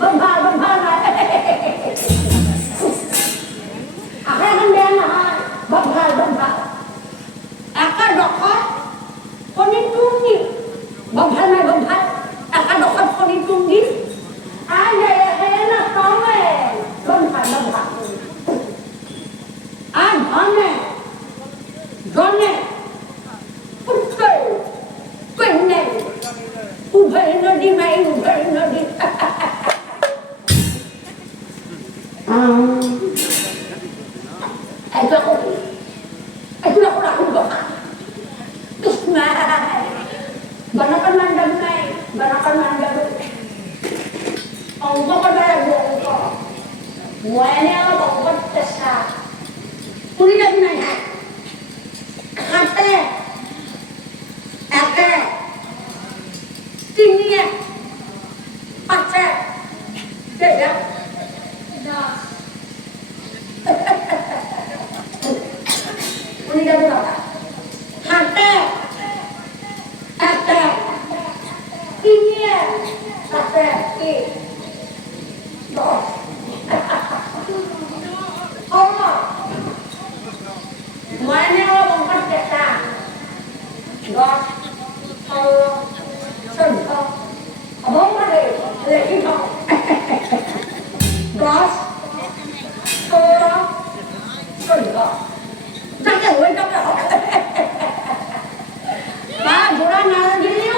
bầm này. Cái con đen là bầm phai. Cái đọt con đi chung đi. Bầm phai này bầm phai. Cái đọt con đi chung đi. Ai vậy nó có này. Bầm phai. Ai John này. Utpal. Quên này. Utpal nó đi mày, Utpal nó đi. Itu aku lakukan kok. Bismillah. Banakan mandam nai, banakan mandam. Allah pada Allah. Muanya Allah tesa. Puri dah nai. Kate. Ake. Tinggi. Pace. Dah. Ini dah berapa? Hati, ini hati, dos. Allah, mana orang berkata, dos, Allah, sentuh, abang mana lagi tak? Dos, Allah, sentuh. Jangan lupa jangan. Pak, bulan nanti ni,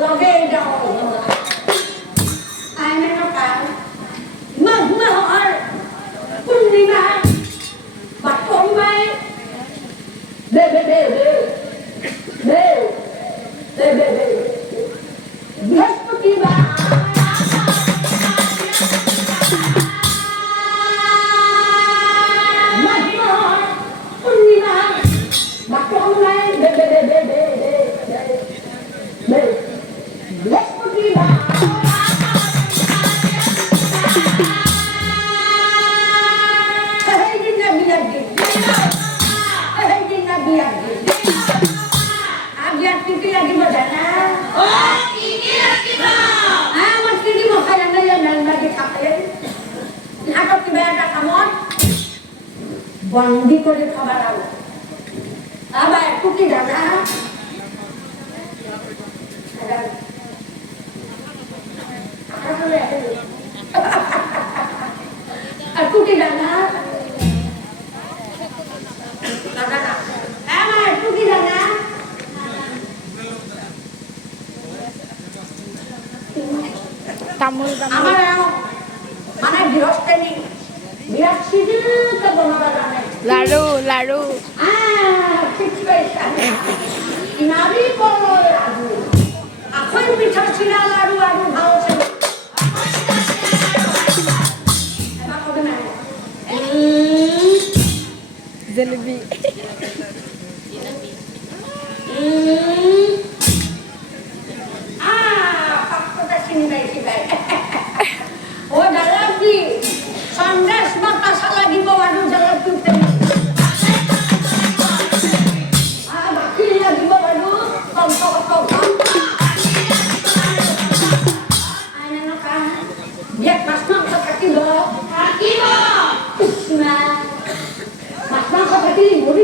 lagi dah. Ane apa? Mahal, kunjungan, baton mai, be. Bias putih bah. Bandi করে খাবার আলো আবার কুটি দানা আর কুটি দানা আমার কুটি দানা তামুল আমার মানে গৃহস্থনী বিরাট সিঁদুর তো বানাবা জানে লাড়ু ঠিক পেয়েছে নারী বড় লাড়ু এখন পিঠা ছিলা লাড়ু ভালো ছিল জেলেবি পাকটা সিনবাই ও জালাবি সন্দেশ বাতাসা লাগিব আৰু জালাবি বাকি লাগিব আৰু বিয়াত মাছ মাংস থাকিব মাছ মাংস থাকিলে মৰি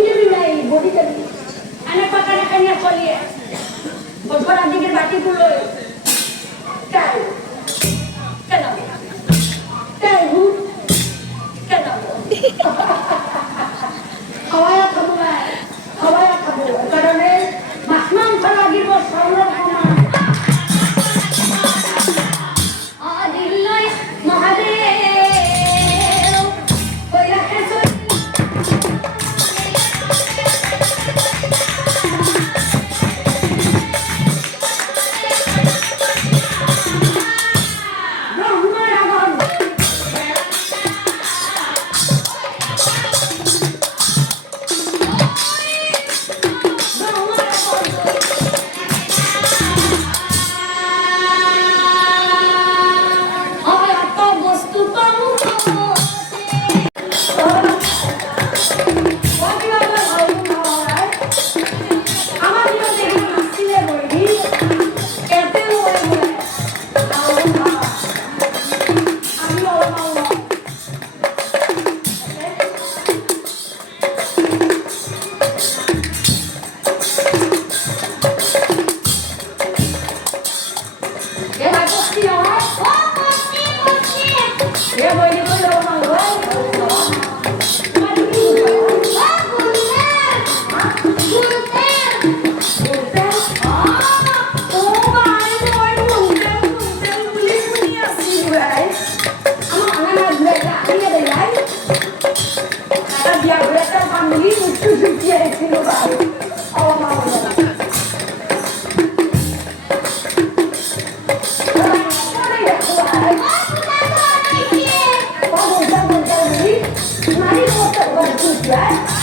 right?